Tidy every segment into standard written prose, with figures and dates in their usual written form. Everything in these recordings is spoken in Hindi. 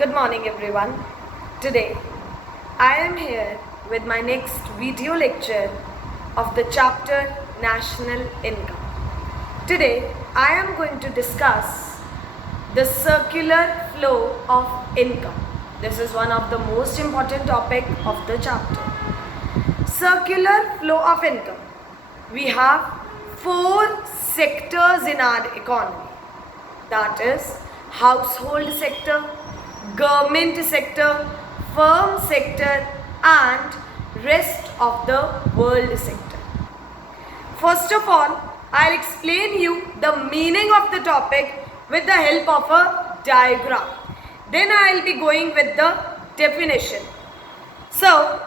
Good morning everyone. Today I am here with my next video lecture of the chapter National Income. Today I am going to discuss the circular flow of income. This is one of the most important topic of the chapter. Circular flow of income. We have 4 sectors in our economy. That is household sector, government sector, firm sector and rest of the world sector. First of all, I'll explain you the meaning of the topic with the help of a diagram. Then I'll be going with the definition. So,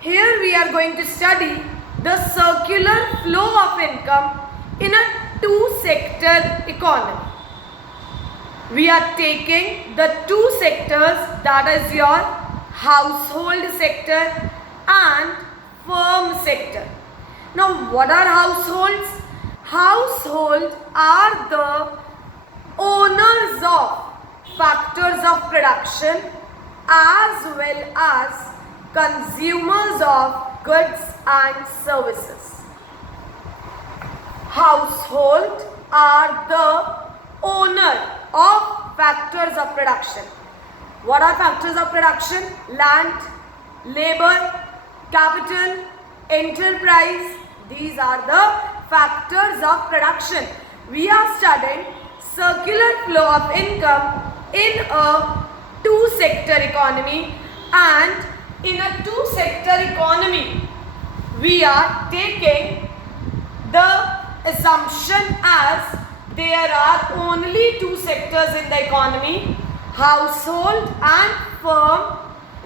here we are going to study the circular flow of income in a 2-sector economy. We are taking the 2 sectors, that is your household sector and firm sector. Now what are households? Households are the owners of factors of production as well as consumers of goods and services. Household are the owner of factors of production. What are factors of production? Land, labor, capital, enterprise. These are the factors of production. We are studying circular flow of income in a 2-sector economy, and in a 2-sector economy we are taking the assumption as there are only 2 sectors in the economy, household and firm.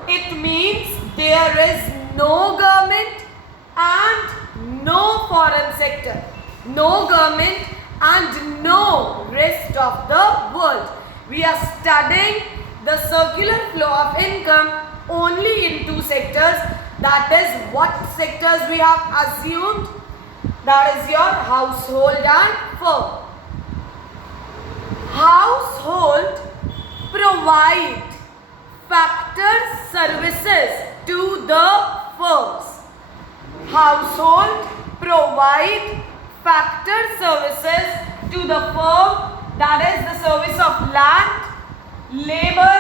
It means there is no government and no foreign sector. No government and no rest of the world. We are studying the circular flow of income only in 2 sectors. That is what sectors we have assumed. That is your household and firm. Household provide factor services to the firms. Household provide factor services to the firm, that is the service of land, labor,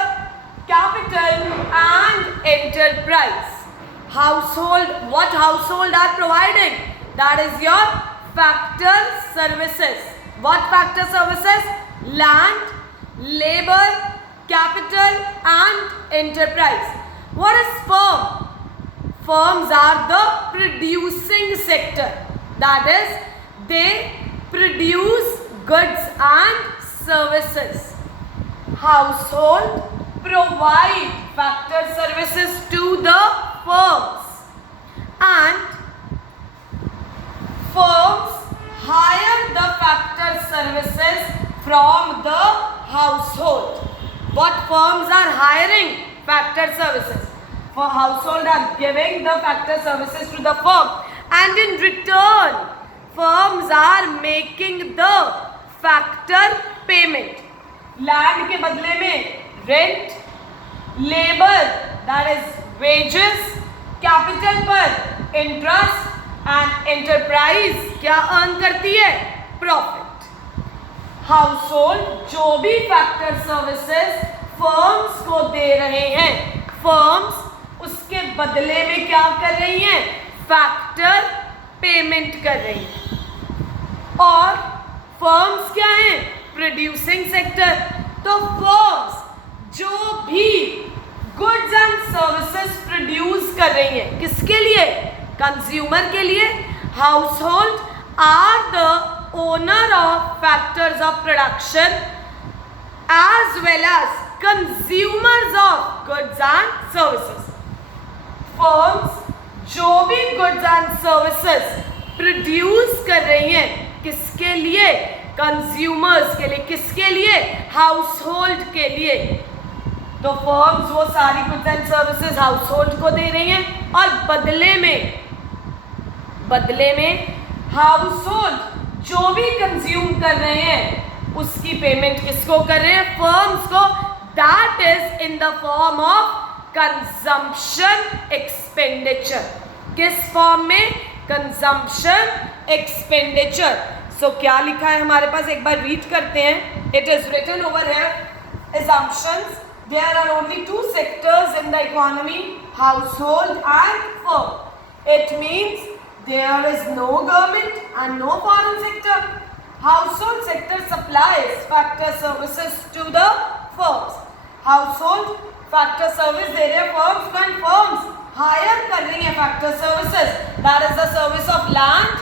capital and enterprise. Household, what household are providing? That is your factor services. What factor services? Land, labor, capital and enterprise. What is firm? Firms are the producing sector. That is, they produce goods and services. Household provide factor services to the firms, and firms hire the factor services from the household. What firms are hiring? Factor services. For household are giving the factor services to the firm, and in return firms are making the factor payment. Land के बदले में rent, labor that is wages, capital पर interest and enterprise क्या earn करती है? Profit. हाउसहोल्ड जो भी फैक्टर सर्विसेज फर्म्स को दे रहे हैं, फर्म्स उसके बदले में क्या कर रही हैं? फैक्टर पेमेंट कर रही हैं. और फर्म्स क्या हैं? Producing sector. तो फर्म्स जो भी गुड्स एंड सर्विसेज प्रोड्यूस कर रही हैं, किसके लिए? कंज्यूमर के लिए. Household are the owner of factors of production as well as consumers of goods and services. Firms जो भी goods and services produce कर रही हैं, किसके लिए? Consumers के लिए. किसके लिए? Household के लिए. तो firms वो सारी goods and services household को दे रही हैं, और बदले में household जो भी कंज्यूम कर रहे हैं उसकी पेमेंट किसको कर रहे हैं? फर्म्स को. that is in the form of consumption expenditure. किस फॉर्म में? consumption expenditure. So क्या लिखा है हमारे पास, एक बार रीड करते हैं. It is written over here, assumptions. There are only two sectors in the economy, household and firm. It means there is no government and no foreign sector. Household sector supplies factor services to the firms. Household factor service दे रहे हैं firms को, and firms hire कर रही हैं factor services. That is the service of land,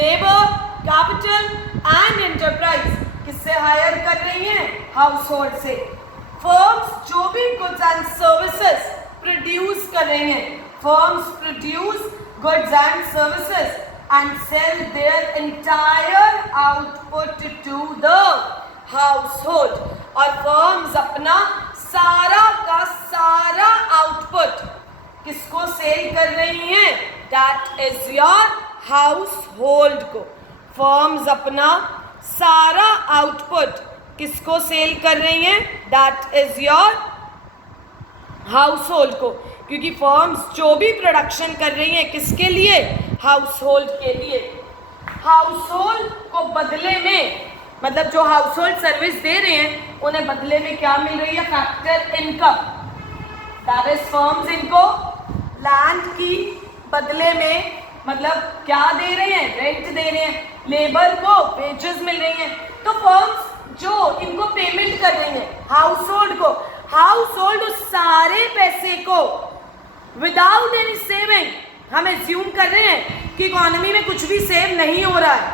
labor, capital and enterprise. किससे hire कर रही हैं? Household से. Firms जो भी goods and services produce कर रही हैं, firms produce goods and services and sell their entire output to the household. और firms अपना सारा का सारा output किसको सेल कर रही हैं? That is your household को. Firms अपना सारा output किसको सेल कर रही हैं? That is your household को. क्योंकि फर्म्स जो भी प्रोडक्शन कर रही हैं किसके लिए? हाउसहोल्ड के लिए. हाउसहोल्ड को बदले में, मतलब जो हाउसहोल्ड सर्विस दे रहे हैं उन्हें बदले में क्या मिल रही है? Factor income. That is firms इनको लैंड की बदले में मतलब क्या दे रहे हैं? रेंट दे रहे हैं. लेबर को वेजेस मिल रही हैं. तो फर्म्स जो इनको पेमेंट कर रही हैं हाउसहोल्ड को, हाउसहोल्ड उस सारे पैसे को विदाउट एनी सेविंग, हम एज्यूम कर रहे हैं कि इकोनॉमी में कुछ भी सेव नहीं हो रहा है,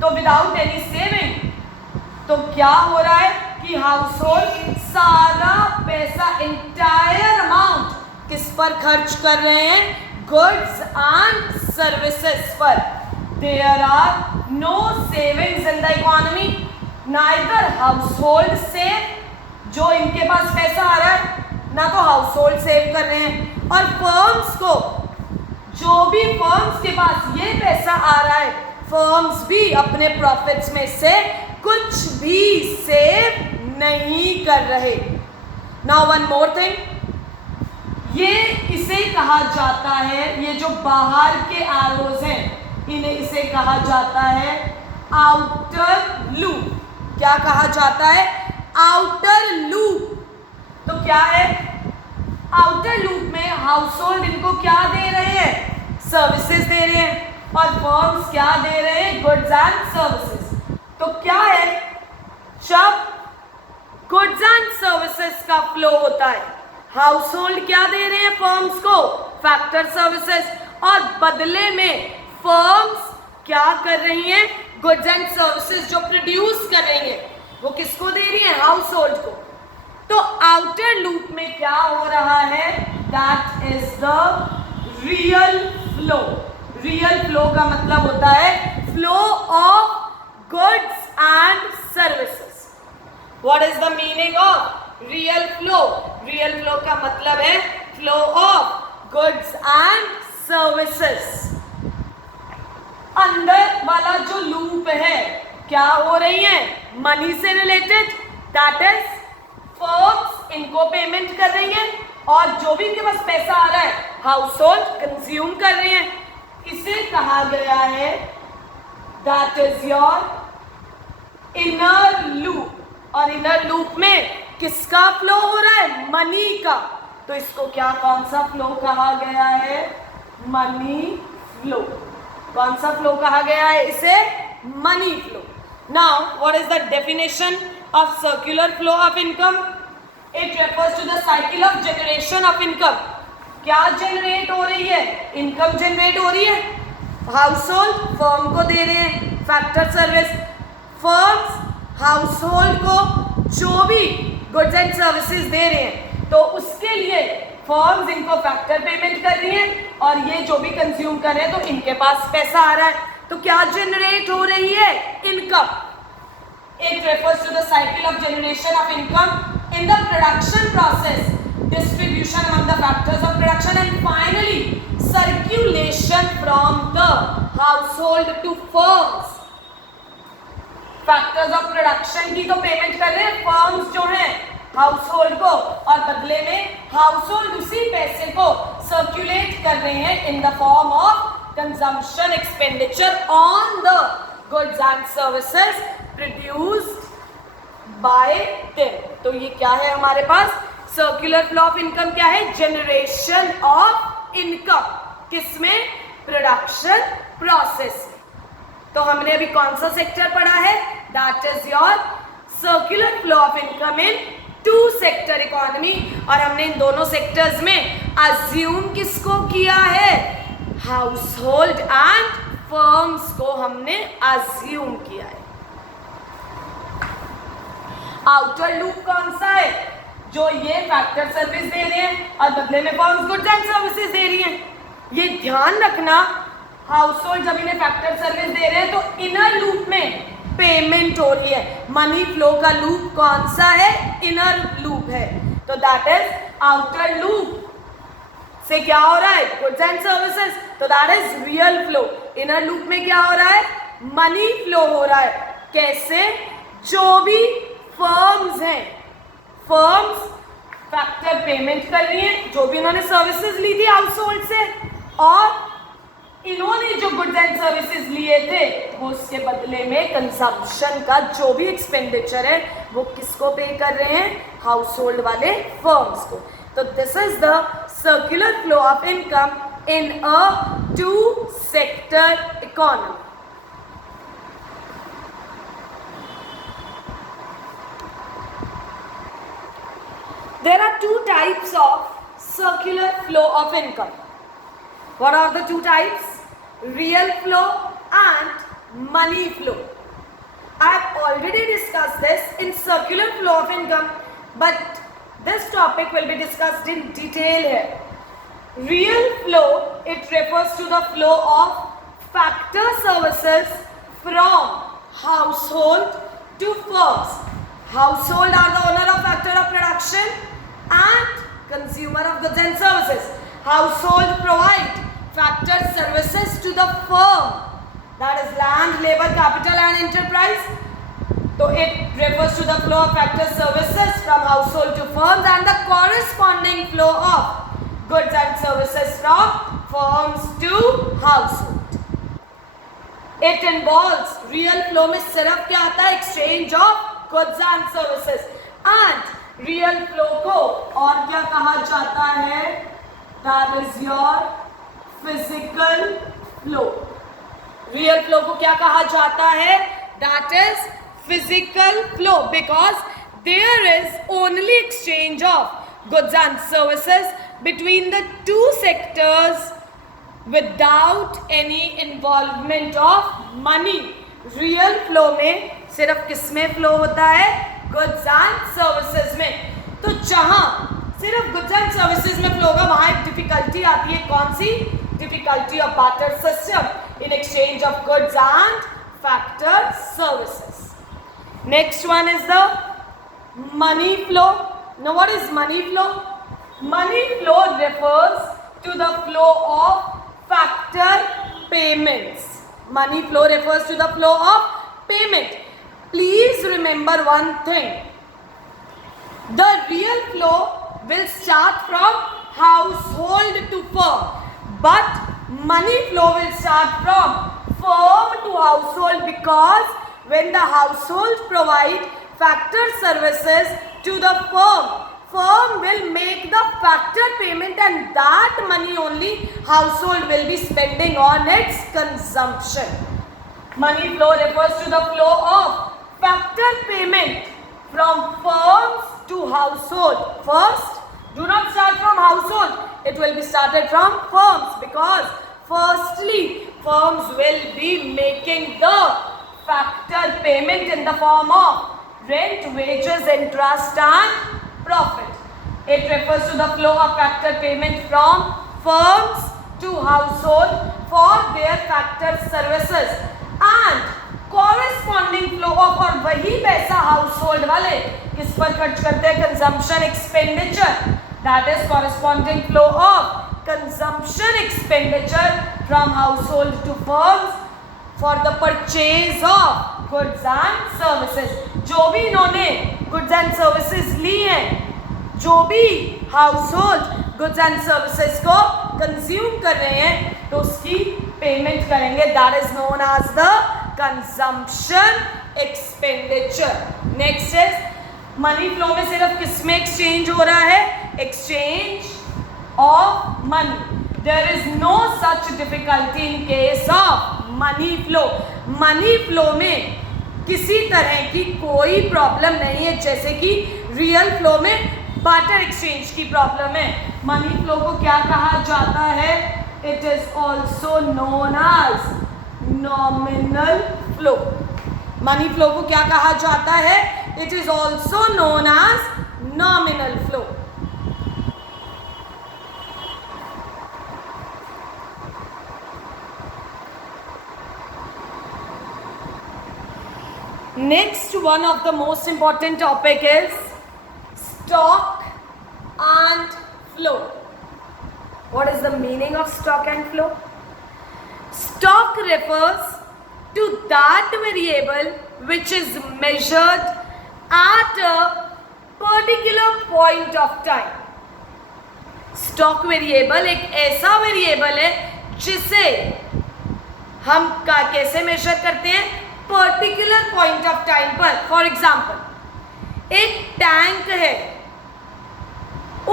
तो विदाउट एनी सेविंग तो क्या हो रहा है कि हाउसहोल्ड सारा पैसा इंटायर अमाउंट किस पर खर्च कर रहे हैं? गुड्स एंड सर्विसेज पर. There are no savings in the economy. Neither household save, जो इनके पास पैसा आ रहा है ना तो हाउसहोल्ड सेव कर रहे हैं, और फर्म्स को जो भी फर्म्स के पास ये पैसा आ रहा है फर्म्स भी अपने प्रॉफिट्स में से कुछ भी सेव नहीं कर रहे. नाउ वन मोर थिंग, ये इसे कहा जाता है, ये जो बाहर के एरोज हैं इन्हें इसे कहा जाता है आउटर लूप. क्या कहा जाता है? Outer loop. तो क्या है? आउटर लूप में हाउसहोल्ड इनको क्या दे रहे हैं? सर्विसेज दे रहे हैं, और फर्म्स क्या दे रहे हैं? Goods and services. तो क्या है? जब गुड्स एंड सर्विसेज का फ्लो होता है, हाउसहोल्ड क्या दे रहे हैं फर्म्स को? Factor services. और बदले में फर्म्स क्या कर रही हैं? गुड्स एंड सर्विसेज जो प्रोड्यूस कर रही हैं वो किसको दे रही हैं? हाउसहोल्ड को. तो आउटर लूप में क्या हो रहा है? That is the real flow. Real flow का मतलब होता है flow of goods and services. What is the meaning of real flow? Real flow का मतलब है flow of goods and services. अंदर वाला जो लूप है क्या हो रही है? मनी से रिलेटेड. दैट इज फर्म्स इनको पेमेंट कर रही हैं, और जो भी इनके पास पैसा आ रहा है हाउसहोल्ड कंज्यूम कर रहे हैं. इसे कहा गया है that is your inner loop. और इनर लूप में किसका फ्लो हो रहा है? मनी का. तो इसको क्या, कौन सा फ्लो कहा गया है? Money flow. कौन सा फ्लो कहा गया है इसे? Money flow. Now what is the definition of circular flow of income? It refers to the cycle of generation of income. क्या जनरेट हो रही है? इनकम जनरेट हो रही है. हाउसहोल्ड फर्म को दे रहे हैं फैक्टर सर्विस. फर्म्स हाउसहोल्ड को जो भी गुड्स एंड सर्विसेज दे रहे हैं तो उसके लिए फर्म्स इनको फैक्टर पेमेंट कर रही हैं, और ये जो भी कंज्यूम कर रहे हैं तो इनके पास पैसा आ रहा है. तो क्या जनरेट हो रही है? Income. It refers to the cycle of generation of income in the production process, distribution among the factors of production, and finally circulation from the household to firms. Factors of production की तो पेमेंट कर रहे हैं फर्म्स जो हैं, हाउस होल्ड को, और बदले में हाउस होल्ड उसी पैसे को सर्कुलेट कर रहे हैं in the form of consumption expenditure on the goods and services produced by them. तो ये क्या है हमारे पास? सर्कुलर फ्लो ऑफ इनकम क्या है? Generation of income. किसमें? Production process. तो हमने अभी कौन सा सेक्टर पढ़ा है? That is your circular flow of income in two sector economy. और हमने इन दोनों सेक्टर्स में अज्यूम किसको किया है? हाउस होल्ड एंड फर्म्स को हमने अज्यूम किया है। आउटर लूप कौन सा है? जो ये फैक्टर सर्विस दे रहे हैं और बदले में फर्म्स गुड्स एंड सर्विसेज दे रही हैं। ये ध्यान रखना, हाउस होल्ड जब इन्हें फैक्टर सर्विस दे रहे हैं तो इनर लूप में पेमेंट हो रही है। मनी फ्लो का लूप कौन सा है? इनर लूप है। तो दैट इज आउटर लूप से क्या हो रहा है? Goods and services. तो that is real flow. Inner loop में क्या हो रहा है? मनी फ्लो हो रहा है। कैसे? जो भी फर्म्स हैं, फर्म्स फैक्टर पेमेंट कर रही हैं, जो भी उन्होंने सर्विसेज ली थी हाउस होल्ड से, और इन्होंने जो गुड्स एंड सर्विसेज लिए थे वो उसके बदले में कंजम्पशन का जो भी एक्सपेंडिचर है वो किसको पे कर रहे हैं? हाउस होल्ड वाले फर्म्स को। तो this is the circular flow of income in a two sector economy. There are two types of circular flow of income. What are the two types? Real flow and money flow. I have already discussed this in circular flow of income, but this topic will be discussed in detail here. Real flow, it refers to the flow of factor services from household to firms. Household are the owner of factor of production and consumer of goods and services. Household provide factor services to the firm, that is land, labor, capital and enterprise. So it refers to the flow of factor services from household to firms and the corresponding flow of goods and services from firms to household. It involves real flow में सिर्फ क्या आता है? exchange of goods and services. and real flow को और क्या कहा जाता है? That is your physical flow. Real flow को क्या कहा जाता है? That is physical flow, because there is only exchange of goods and services between the two sectors without any involvement of money. Real flow में सिर्फ किसमें फ्लो होता है? गुड्स एंड सर्विसेज में। तो जहां सिर्फ गुड्स एंड सर्विसेज में फ्लो होगा वहां एक डिफिकल्टी आती है। कौन सी? Difficulty of barter system in exchange of goods and factor services. Next one is the money flow. Now what is money flow? Money flow refers to the flow of factor payments. Money flow refers to the flow of payment. Please remember one thing. The real flow will start from household to firm, but money flow will start from firm to household, because when the household provide factor services to the firm, firm will make the factor payment and that money only household will be spending on its consumption. Money flow refers to the flow of factor payment from firms to household. First, do not start from household. It will be started from firms, because firstly, firms will be making the factor payment in the form of rent, wages, interest and profit. It refers to the flow of factor payment from firms to household for their factor services and corresponding flow of, और वही पैसा household वाले किस पर खर्च करते हैं? consumption expenditure. That is corresponding flow of consumption expenditure from household to firms for the purchase of goods and services. जो भी इन्होंने गुड्स एंड सर्विसेज ली हैं, जो भी household goods and services को कंज्यूम कर रहे हैं तो उसकी पेमेंट करेंगे. That is known as the consumption expenditure. Next is money flow में सिर्फ किसमें एक्सचेंज हो रहा है? Exchange of money. There is no such difficulty in case of money flow. Money flow में किसी तरह की कोई प्रॉब्लम नहीं है, जैसे कि रियल फ्लो में बार्टर एक्सचेंज की प्रॉब्लम है. मनी फ्लो को क्या कहा जाता है? It is also known as nominal flow. Money flow को क्या कहा जाता है? It is also known as nominal flow. Next, one of the most important topic is stock and flow. What is the meaning of stock and flow? Stock refers to that variable which is measured at a particular point of time. Stock variable एक ऐसा variable है जिसे हम कैसे मेजर करते हैं? पर्टिकुलर पॉइंट ऑफ टाइम पर. फॉर एग्जाम्पल, एक टैंक है,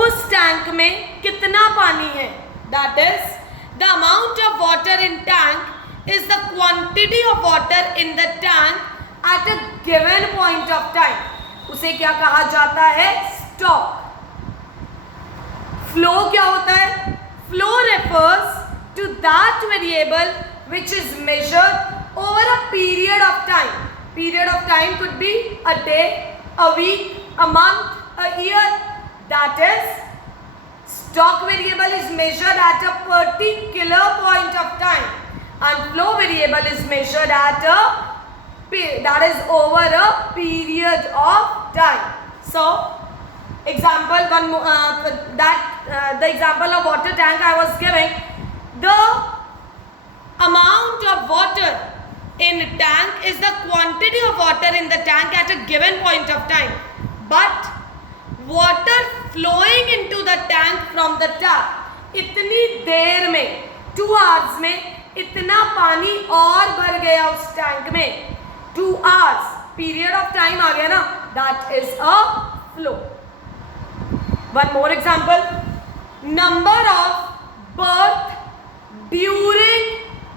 उस टैंक में कितना पानी है? That is the amount of water in tank is the quantity of water in the tank at a given point of time. उसे क्या कहा जाता है? स्टॉक. फ्लो क्या होता है? Flow refers to that variable which is measured over a period of time. Period of time could be a day, a week, a month, a year. That is, stock variable is measured at a particular point of time, and flow variable is measured at that is over a period of time. So, example the example of water tank I was giving. The amount of water in tank is the quantity of water in the tank at a given point of time, but water flowing into the tank from the tap, इतनी देर में 2 hours में इतना पानी और भर गया उस टैंक में. 2 hours period of time आ गया ना, that is a flow. One more example, number of birth during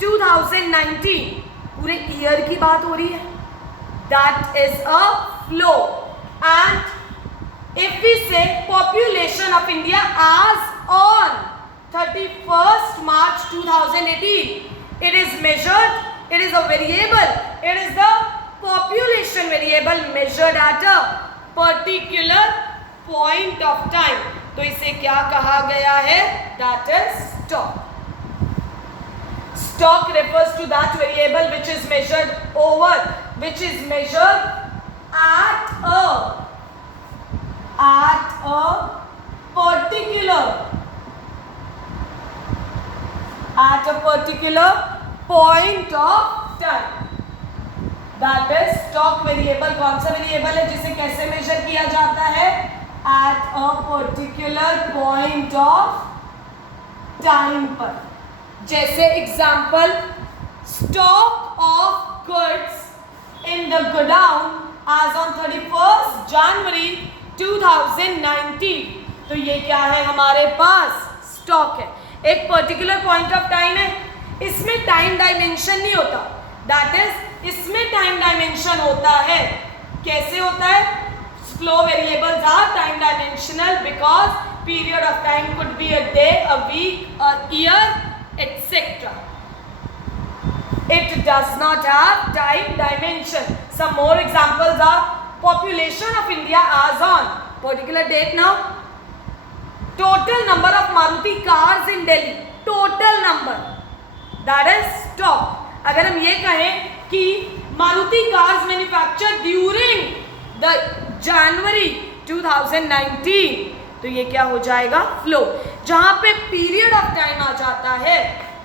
2019, पूरे ईयर की बात हो रही है. That is a flow. And if we say population of India as on 31st March 2018, it is measured, it is a variable, it is the population variable measured at a particular point of time. तो इसे क्या कहा गया है? That is stock. Stock refers to that variable which is measured at a particular point of time. That is stock variable. कौन सा variable है जिसे कैसे measure किया जाता है? At a particular point of time पर. जैसे example, stock of goods in the godown as on 31st January 2019. तो ये क्या है? हमारे पास स्टॉक है. एक पर्टिकुलर पॉइंट ऑफ टाइम है, इसमें टाइम डायमेंशन नहीं होता. दैट इज, इसमें टाइम डायमेंशन होता है. कैसे होता है? Flow variables are time dimensional because period of time could be a day, a week, a year, etc. It does not have time dimension. Some more examples are population of India as on particular date now. Total number of Maruti cars in Delhi. Total number. That is stock. अगर हम ये कहें कि Maruti cars manufactured during the January 2019, तो ये क्या हो जाएगा? फ्लो. जहां पे पीरियड ऑफ टाइम आ जाता है,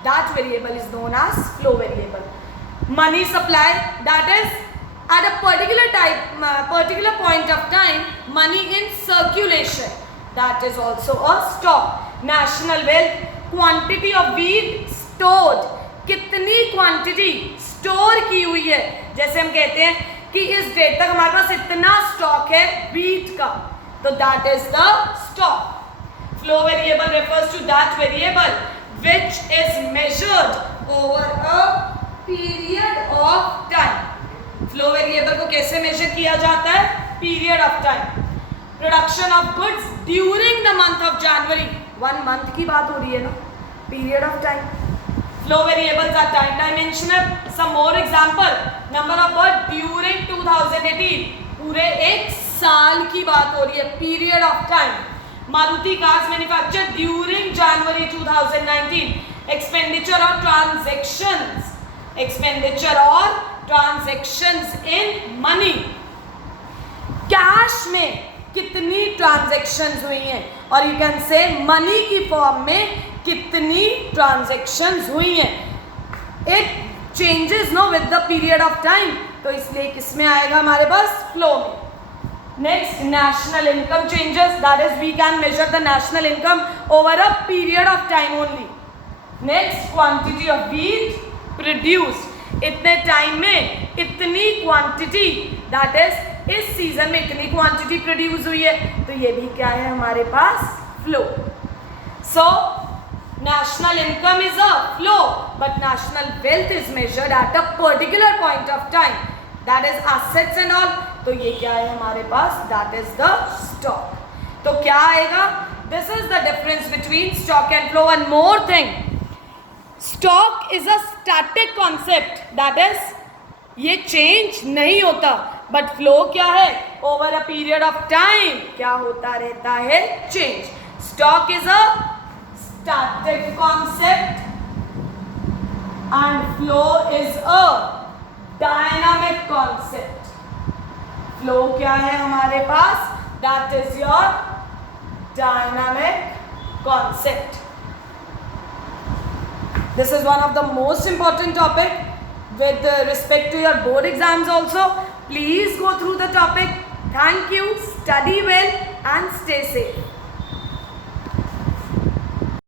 that variable is known as flow variable. Money supply, that is at a particular point of time money in circulation, that is also a stock. National wealth, quantity of wheat stored, कितनी क्वांटिटी स्टोर की हुई है. जैसे हम कहते हैं कि इस डेट तक हमारे पास इतना स्टॉक है व्हीट का, तो that is the stock. Flow variable refers to that variable which is measured over a period of time. Flow variable को कैसे मेजर किया जाता है? Period of time. Production of goods during the month of January, 1 month की बात हो रही है ना, period of time. Flow variables are time dimensional. Some more example, number of birth during 2018, पूरे एक साल की बात हो रही है, period of time. Maruti cars manufactured during January 2019. Expenditure or transactions. Expenditure or transactions in money. Cash में कितनी ट्रांजैक्शंस हुई हैं, और यू कैन से मनी की फॉर्म में कितनी ट्रांजैक्शंस हुई हैं. It changes know with the period of time, तो इसलिए किसमें आएगा हमारे पास? फ्लो में. Next, national income changes, that is we can measure the national income over a period of time only. Next, quantity of wheat produced, इतने टाइम में इतनी क्वांटिटी, that is इस सीजन में इतनी क्वांटिटी प्रोड्यूस हुई है, तो ये भी क्या है हमारे पास? Flow. So national income is a flow, but national wealth is measured at a particular point of time, that is assets and all. तो ये क्या है हमारे पास? That is the stock. तो क्या आएगा? This is the difference between stock and flow. One more thing, stock is a static concept, that is ये चेंज नहीं होता, बट फ्लो क्या है? Over a period of time क्या होता रहता है? Change. Stock is a static concept and flow is a dynamic concept. Flow क्या है हमारे पास? That is your dynamic concept. This is one of the most important topic with respect to your board exams also. Please go through the topic. Thank you. Study well and stay safe.